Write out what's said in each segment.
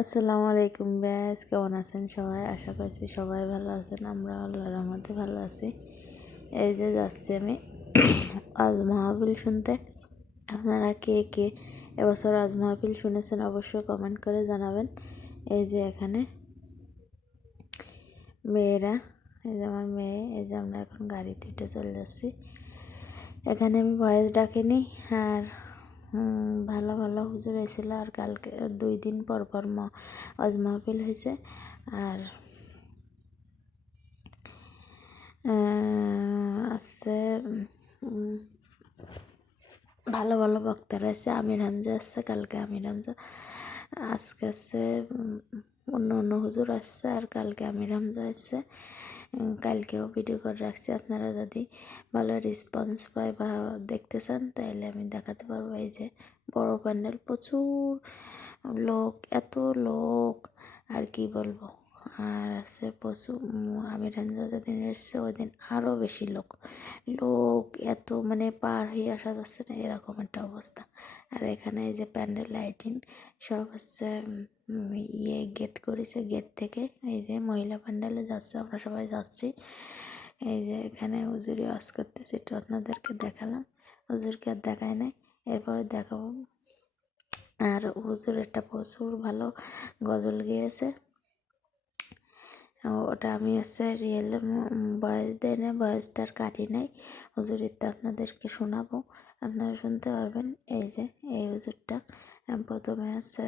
আসসালামু আলাইকুম ব্যাস, কেমন আছেন সবাই? আশা করছি সবাই ভালো আছেন। আমরা আল্লাহর রহমতে ভালো আছি। এই যে যাচ্ছি আমি আজ মাহফিল শুনতে। আপনারা কে কে এবছর আজ মাহফিল শুনেছেন অবশ্যই কমেন্ট করে জানাবেন। এই যে এখানে মেয়েরা, এই যে আমার মেয়ে, এই যে আমরা এখন গাড়িতে উঠে চলে যাচ্ছি। এখানে আমি ভয়েস ডাকিনি, আর ভালো ভালো হুজুর হয়েছিল। আর কালকে 2 দিন পর পর আজ মাহফিল হয়েছে। আর আছে ভালো ভালো বক্তারা আছে। আমির হামজা আসছে কালকে, আমির হামজা। আজকে আছে অন্য অন্য হুজুর আসছে, আর কালকে আমির হামজা আসছে। কালকেও ভিডিও করে রাখছি। আপনারা যদি ভালো রেসপন্স পায় বা দেখতে চান তাহলে আমি দেখাতে পারবো। এই যে বড় প্যান্ডেল, প্রচুর লোক, এত লোক আর কি বলবো। আর আছে প্রচুর, আমির হামজা যেদিন এসছে ওই দিন আরও বেশি লোক। এত মানে পার হয়ে আসা যাচ্ছে না, এরকম একটা অবস্থা। আর এখানে এই যে প্যান্ডেল লাইটিং সব হচ্ছে গেট করেছে। গেট থেকে এই যে মহিলা প্যান্ডেলে যাচ্ছে, আমরা সবাই যাচ্ছি। এই যে এখানে হুজুরি ওয়াজ করতেছে, একটু আপনাদেরকে দেখালাম। হুজুরকে আর দেখায় নাই, এরপরে দেখাবো। আর হুজুর একটা প্রচুর ভালো গজল গেয়েছে। ওটা আমি হচ্ছে রিয়েল ভয়েস দেয় না, ভয়েসটার কাটি নাই। হুজুরিতে আপনাদেরকে শোনাবো, আপনারা শুনতে পারবেন। এই যে এই হুজুরটা প্রথমে আছে,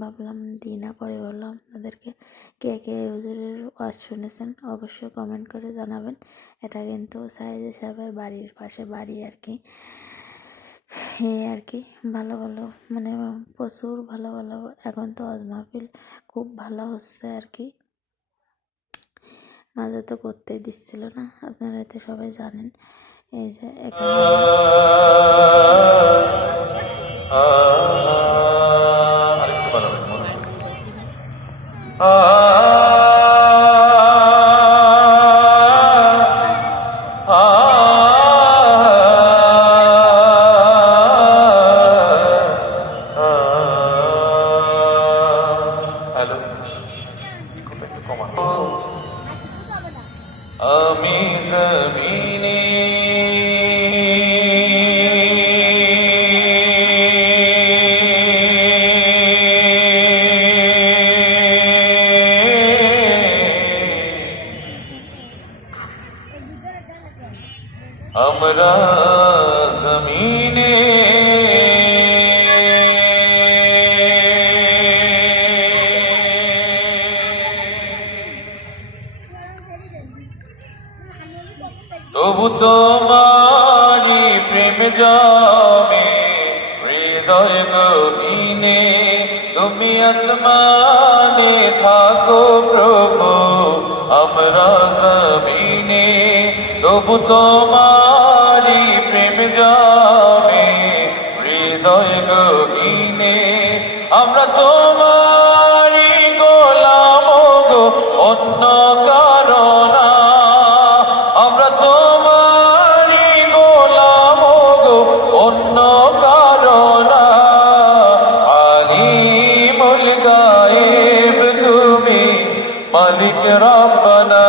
ভাবলাম দিনা, পরে বললাম আপনাদেরকে। কে কে এই হুজুরের ওয়াজ শুনেছেন অবশ্যই কমেন্ট করে জানাবেন। এটা কিন্তু সাইজি সাহেবের বাড়ির পাশে বাড়ি আর কি। এই আর কি ভালো ভালো মানে প্রচুর ভালো ভালো। এখন তো ওয়াজ মাহফিল খুব ভালো হচ্ছে আর কি। মাঝে তো করতেই দিচ্ছিল না, আপনারা তো সবাই জানেন। এই যে এখানে আমি জমিনে আমরা জমিনে তবু তোমারি প্রেম জমে হৃদয় গহীনে। তুমি আসমানে থাকো প্রভু, আমরা জমিনে। তবু তোমারি প্রেম জমে হৃদয় গহীনে। আমরা তোমারি গোলাম গো, অন্য কারণা। আমরা তোমারি গোলাম গো, অন্য কারণা। আলিমুল গায়েব তুমি, মালিক রব্বানা।